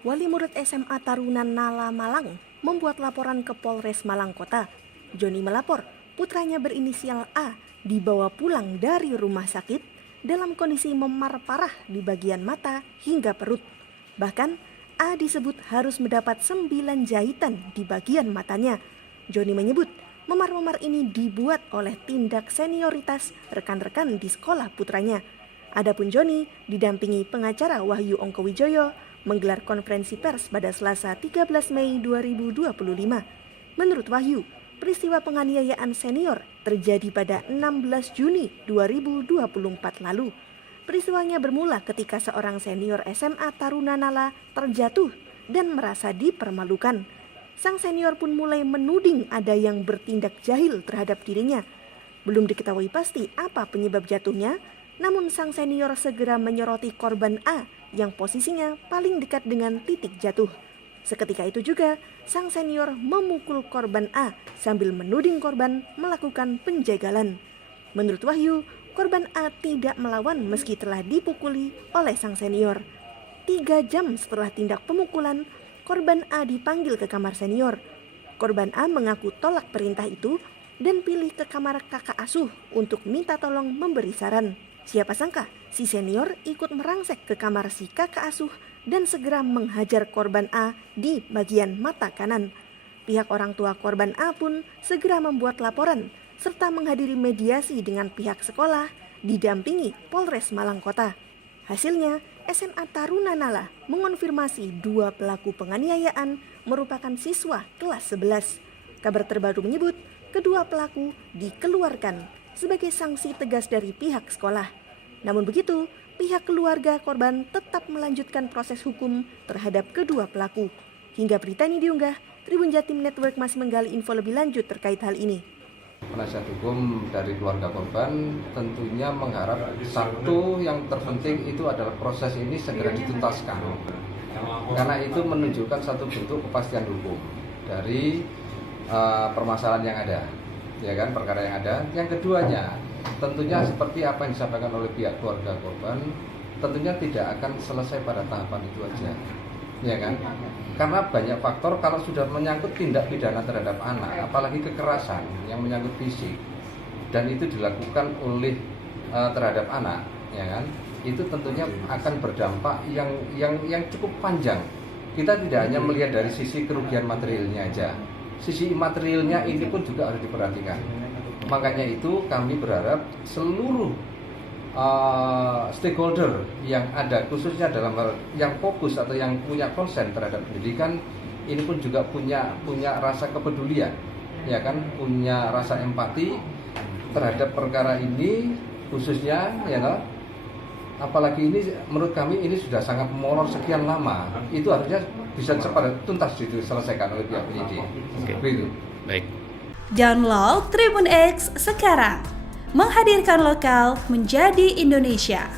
Wali murid SMA Taruna Nala Malang membuat laporan ke Polres Malang Kota. Joni melapor putranya berinisial A dibawa pulang dari rumah sakit dalam kondisi memar parah di bagian mata hingga perut. Bahkan A disebut harus mendapat 9 jahitan di bagian matanya. Joni menyebut memar-memar ini dibuat oleh tindak senioritas rekan-rekan di sekolah putranya. Adapun Joni didampingi pengacara Wahyu Ongkowijoyo menggelar konferensi pers pada Selasa 13 Mei 2025. Menurut Wahyu, peristiwa penganiayaan senior terjadi pada 16 Juni 2024 lalu. Peristiwanya bermula ketika seorang senior SMA Taruna Nala terjatuh dan merasa dipermalukan. Sang senior pun mulai menuding ada yang bertindak jahil terhadap dirinya. Belum diketahui pasti apa penyebab jatuhnya, namun sang senior segera menyoroti korban A yang posisinya paling dekat dengan titik jatuh. Seketika itu juga, sang senior memukul korban A sambil menuding korban melakukan penjagalan. Menurut Wahyu, korban A tidak melawan meski telah dipukuli oleh sang senior. 3 jam setelah tindak pemukulan, korban A dipanggil ke kamar senior. Korban A mengaku tolak perintah itu dan pilih ke kamar kakak asuh untuk minta tolong memberi saran. Siapa sangka si senior ikut merangsek ke kamar si kakak asuh dan segera menghajar korban A di bagian mata kanan. Pihak orang tua korban A pun segera membuat laporan serta menghadiri mediasi dengan pihak sekolah didampingi Polres Malang Kota. Hasilnya, SMA Taruna Nala mengonfirmasi 2 pelaku penganiayaan merupakan siswa kelas 11. Kabar terbaru menyebut kedua pelaku dikeluarkan sebagai sanksi tegas dari pihak sekolah. Namun begitu, pihak keluarga korban tetap melanjutkan proses hukum terhadap kedua pelaku. Hingga berita ini diunggah, Tribun Jatim Network masih menggali info lebih lanjut terkait hal ini. Penasihat hukum dari keluarga korban tentunya mengharap satu yang terpenting itu adalah proses ini segera dituntaskan. Karena itu menunjukkan satu bentuk kepastian hukum dari permasalahan yang ada, ya kan, perkara yang ada. Yang keduanya, tentunya seperti apa yang disampaikan oleh pihak keluarga korban, tentunya tidak akan selesai pada tahapan itu aja, ya kan? Karena banyak faktor kalau sudah menyangkut tindak pidana terhadap anak, apalagi kekerasan yang menyangkut fisik, dan itu dilakukan oleh terhadap anak, ya kan? Itu tentunya akan berdampak yang cukup panjang. Kita tidak hanya melihat dari sisi kerugian materialnya aja, sisi imaterialnya ini pun juga harus diperhatikan. Makanya itu kami berharap seluruh stakeholder yang ada, khususnya dalam hal yang fokus atau yang punya konsen terhadap pendidikan, ini pun juga punya rasa kepedulian, ya kan, punya rasa empati terhadap perkara ini khususnya, ya kan. Apalagi ini menurut kami ini sudah sangat molor sekian lama, itu harusnya bisa cepat tuntas diselesaikan oleh pihak penyidik. Begitu. Baik. Download Tribun X sekarang, menghadirkan lokal menjadi Indonesia.